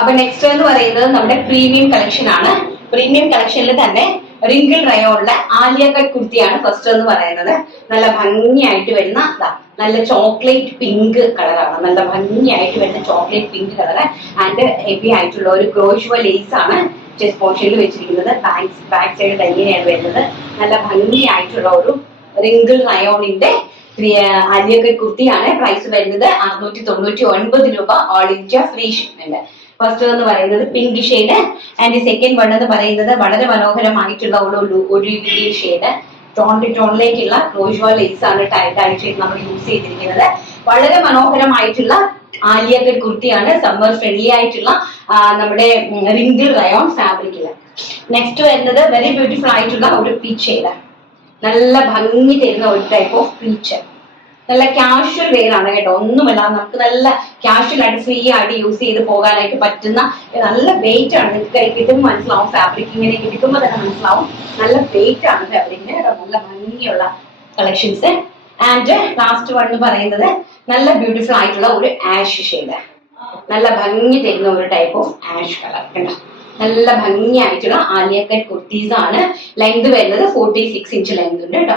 അപ്പൊ നെക്സ്റ്റ് എന്ന് പറയുന്നത് നമ്മുടെ പ്രീമിയം കളക്ഷൻ ആണ്. പ്രീമിയം കളക്ഷനിൽ തന്നെ റിങ്കിൾ റയോണിലെ ആലിയ കട്ട് കുർത്തിയാണ് ഫസ്റ്റ് എന്ന് പറയുന്നത്. നല്ല ഭംഗിയായിട്ട് വരുന്ന നല്ല ചോക്ലേറ്റ് പിങ്ക് കളറാണ്. നല്ല ഭംഗിയായിട്ട് വരുന്ന chocolate pink colour and heavy ആയിട്ടുള്ള ഒരു ക്രോഷ്വ ലേസ് ആണ് ചെസ്റ്റ് പോർഷനിൽ വെച്ചിരിക്കുന്നത്. ബാക്ക് സൈഡ് തന്നെയാണ് വരുന്നത്. നല്ല ഭംഗിയായിട്ടുള്ള ഒരു റിങ്കിൾ റയോണിന്റെ ആലിയ കട്ട് കുർത്തിയാണ്. പ്രൈസ് വരുന്നത് 699 രൂപ. All India free shipment. First എന്ന് പറയുന്നത് pink shade and second one എന്ന് പറയുന്നത് വളരെ മനോഹരമായിട്ടുള്ള ഒരു ഗ്രീൻ ഷെയ്ഡ്. ടോണിലേക്കുള്ള ക്രോഷ്വ ലേസ് ആണ് ടൈറ്റ് ആയിട്ട് നമ്മൾ യൂസ് ചെയ്തിരിക്കുന്നത്. വളരെ മനോഹരമായിട്ടുള്ള ആലിയ കട്ട് കുർത്തിയാണ്. സമ്മർ ഫ്രണ്ട്ലി ആയിട്ടുള്ള നമ്മുടെ റിങ്കിൾ റയോൺ ഫാബ്രിക്കില്. നെക്സ്റ്റ് വരുന്നത് വെരി ബ്യൂട്ടിഫുൾ ആയിട്ടുള്ള ഒരു പീച്ച് ഷെയ്ഡ്. നല്ല ഭംഗി തരുന്ന ഒരു ടൈപ്പ് ഓഫ് പീച്ച്. നല്ല കാഷ്വൽ വെയർ ആണ് കേട്ടോ. ഒന്നുമല്ല, നമുക്ക് നല്ല കാഷ്വൽ ആയിട്ട് ഫ്രീ ആയിട്ട് യൂസ് ചെയ്ത് പോകാനായിട്ട് പറ്റുന്ന നല്ല വെയിറ്റ് ആണ്. നിങ്ങൾക്ക് കിട്ടുമ്പോൾ മനസ്സിലാവും. ഫാബ്രിക് ഇങ്ങനെ കിട്ടുമ്പോൾ തന്നെ മനസ്സിലാവും. നല്ല വെയിറ്റ് ആണ് ഫാബ്രിക്കിന് കേട്ടോ. നല്ല ഭംഗിയുള്ള കളക്ഷൻസ്. ആൻഡ് ലാസ്റ്റ് വൺ എന്ന് പറയുന്നത് നല്ല ബ്യൂട്ടിഫുൾ ആയിട്ടുള്ള ഒരു ആഷ് ഷെയ്ഡ്. നല്ല ഭംഗി തരുന്ന ഒരു ടൈപ്പ് ഓഫ് ആഷ് കളർ കേട്ടോ. നല്ല ഭംഗിയായിട്ടുള്ള ആലിയ കട്ട് കുർത്തീസ് ആണ്. ലെങ്ത് വരുന്നത് 46 ഇഞ്ച് ലെങ്ത് ഉണ്ട് കേട്ടോ.